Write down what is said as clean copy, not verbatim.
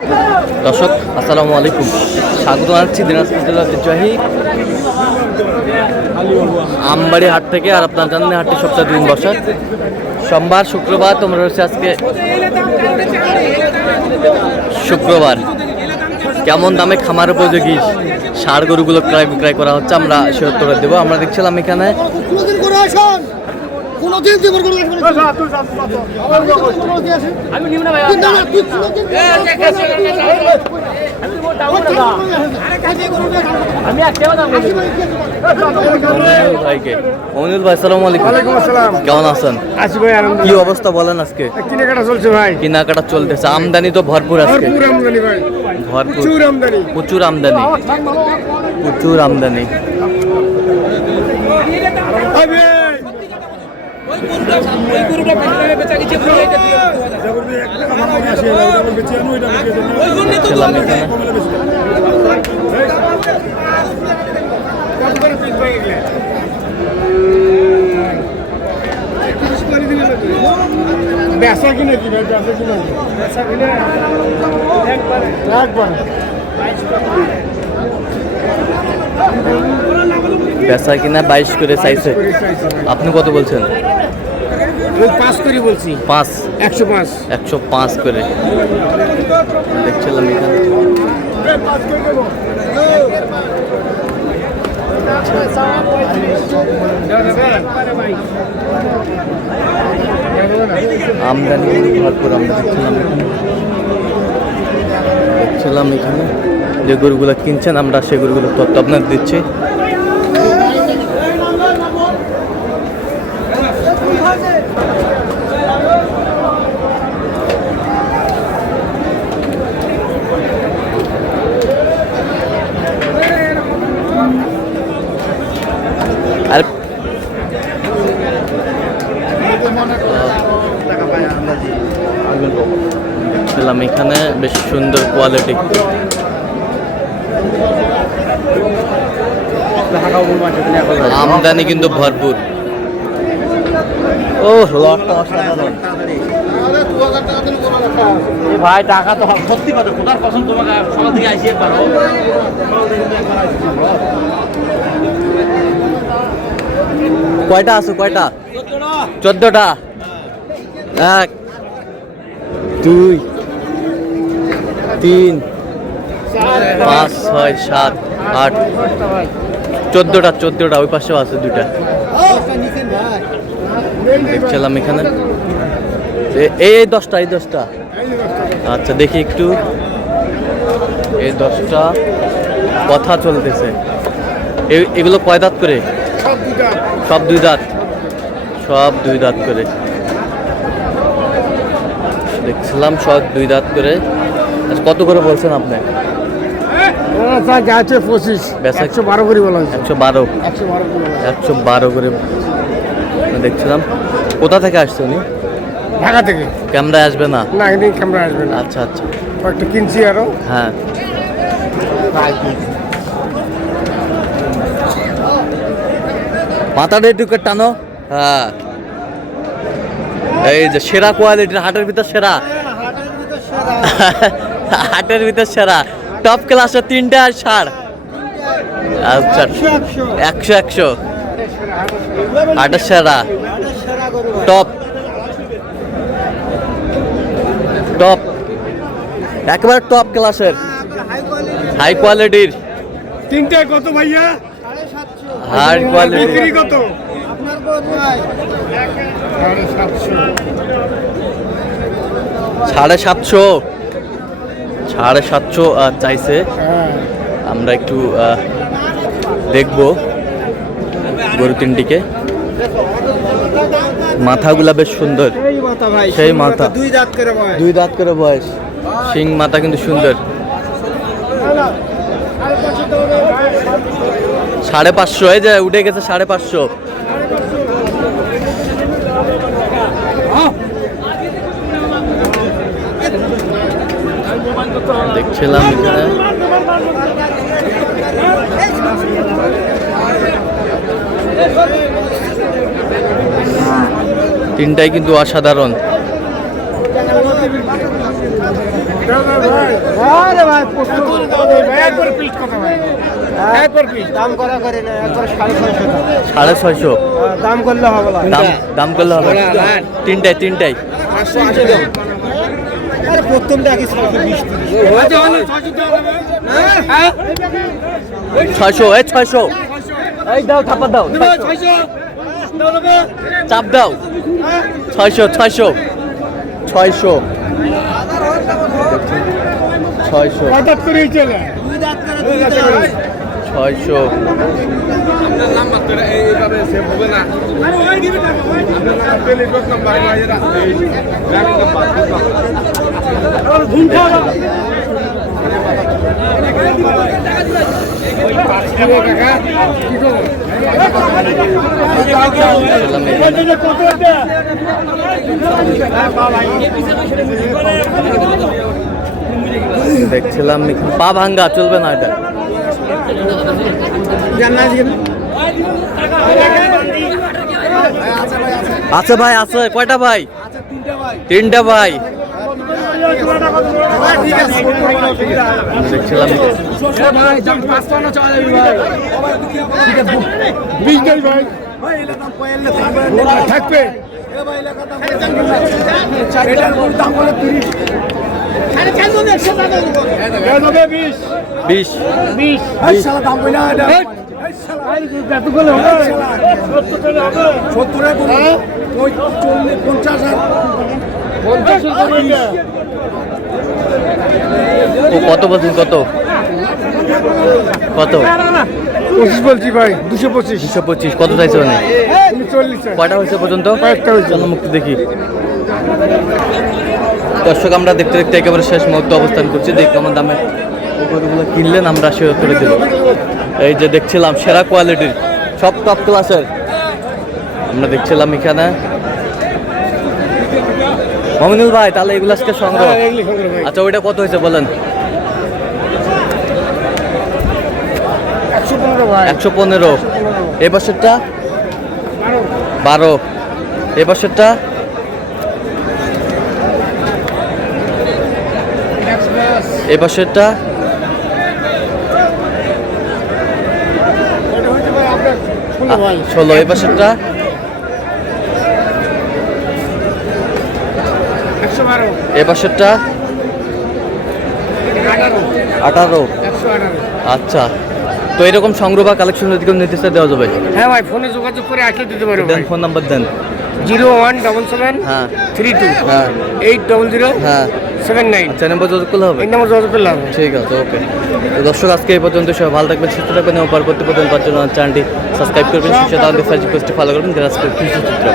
দর্শক আসসালামু আলাইকুম, স্বাগত জানাচ্ছি দিনাজপুর জেলার ঐতিহ্যবাহী আমবাড়ি হাট থেকে। আর আপনার জানেন হাটটি সপ্তাহে 2 দিন বসে, সোমবার শুক্রবার। তোমরা রয়েছে আজকে শুক্রবার। কেমন দামে খামার উপযোগী ষাঁড় গরুগুলো ক্রয় বিক্রয় করা হচ্ছে আমরা সে উত্তর দেবো। আমরা দেখছিলাম এখানে অমিনুল ভাই, আসসালামু আলাইকুম। কেমন আছেন? কি অবস্থা বলেন? আজকে কেনাকাটা চলছে ভাই, কেনাকাটা চলতেছে, আমদানি তো ভরপুর আজকে, আমদানি ভাই, ভরপুর, প্রচুর আমদানি, প্রচুর আমদানি। বেচা কিনে কি ভাই, বেচা কিনে একবারে বেচা কিনা 22 করে চাইছে। আপনি কত বলছেন? 5 করে বলছি। 5, 105 করে দেখছিলাম এখানে। আমদানি ভরপুর। আমরা দেখছিলাম এখানে যে গরুগুলো কিনছেন, আমরা সে গরুগুলো তথ্য আপনার দিচ্ছি। আর দেখছিলাম এখানে বেশ সুন্দর কোয়ালিটি। আমদানি কিন্তু ভরপুর। ও লটটা অসাধারণ ভাই, টাকা তো সত্যি কথা, কোথার পছন্দ তোমাকে সকাল থেকে আসিয়ে পারো। কয়টা আছে? কয়টা? 14টা। 1 2 3 5 6 7 8 14টা। ওই পাশেও আছে 2টা। দেখছিলাম এখানে এই 10টা। আচ্ছা দেখি একটু, এই 10টা কথা চলতেছে। এগুলো কয় দাঁত করে? সব 2 দাঁত। সব 2 দাঁত করে দেখছিলাম, সব 2 দাঁত করে। কত করে বলছেন আপনি? 25, 112 করে বলা হয়েছে। 112 করে দেখছিলাম। কোথা থেকে আসছে উনি? ঢাকা থেকে। ক্যামেরায় আসবে না? না, এদিন ক্যামেরা আসবে না। আচ্ছা আচ্ছা, একটা কিনছি আরো। হ্যাঁ মাথাটা একটু টানো। হ্যাঁ, এই যে সেরা কোয়ালিটির, হাটের ভিতর সেরা, হাটের ভিতর সেরা টপ ক্লাসের 3টা ষাঁড়। আচ্ছা 100 হাটের সেরা টপ একেবারে টপ ক্লাসের হাই কোয়ালিটির। 3টায় কত ভাইয়া? High quality. বিক্রি কত? আপনার কত ভাই? 750 চাইছে। আমরা একটু দেখবো গরু 3টিকে। মাথাগুলা বেশ সুন্দর, সেই মাথা 2 দাঁত করে বয়স। শিং মাথা কিন্তু সুন্দর। 550, এই যে উঠে গেছে 550। দেখছিলাম এখানে তিনটাই কিন্তু অসাধারণ। আরে ভাই একবার পিস কথা ভাই একবার পিস দাম করা করে না একবার 650 650 দাম করলে হবে না দাম করলে হবে তিনটাই আরে প্রথমটা আগে 620 600 এই দাও থাপা দাও চাপ দাও 600 600 হঠাৎ করে চলে 600 আপনার নাম্বার তো এইভাবে সেভ হবে না আপনার নাম্বার পেলে কত নাম্বার বাইরে আছে ব্যাংক দেখছিলাম পা ভাঙ্গা চলবে না এটা আছে ভাই আছে কয়টা ভাই তিনটা ভাই দেখছিলাম থাকবে বিশ কত বলছেন কত 25 বলছি ভাই 225 225 কত চাইছে মানে 40 কয়টা হয়েছে পর্যন্ত কয়েকটা হয়েছে। মুক্তি দেখি দর্শক আমরা দেখতে দেখতে একেবারে শেষ মুহূর্তে অবস্থান করছি দেখি কেমন দামে গরুগুলো কিনলেন আমরা সে করে দেব এই যে দেখছিলাম সেরা কোয়ালিটির সব টপ ক্লাসের আমরা দেখছিলাম এখানে মমিনুল ভাই তাহলে এগুলো আজকে সংগ্রহ আচ্ছা ওইটা কত হয়েছে বলেন 115 এই বছরটা 12 এই বছরটা এই বছরটা 16 এই বছরটা 112 এই বছরটা 18 আচ্ছা তো এরকম সংগ্রহ বা কালেকশন যদি কোনো নির্দেশটা দেওয়া যাবে হ্যাঁ ভাই ফোনে যোগাযোগ করে আসলে দিতে পারবো দেন ফোন নাম্বার দেন 0177 হ্যাঁ 32 হ্যাঁ 800 হ্যাঁ 79 আচ্ছা নাম্বার যোগাযোগ করলে হবে এই নাম্বার যোগাযোগ করলে হবে। ঠিক আছে ওকে তো দর্শক আজকে এই পর্যন্ত সবাই ভালো থাকবেন সুস্থ থাকবেন এবং পরবর্তী পর্যন্ত পাওয়ার জন্য চ্যানেলটি সাবস্ক্রাইব করবেন সুস্থ থাকবেন ফেসবুক পেজটি ফলো করবেন আজকে কৃষি চিত্র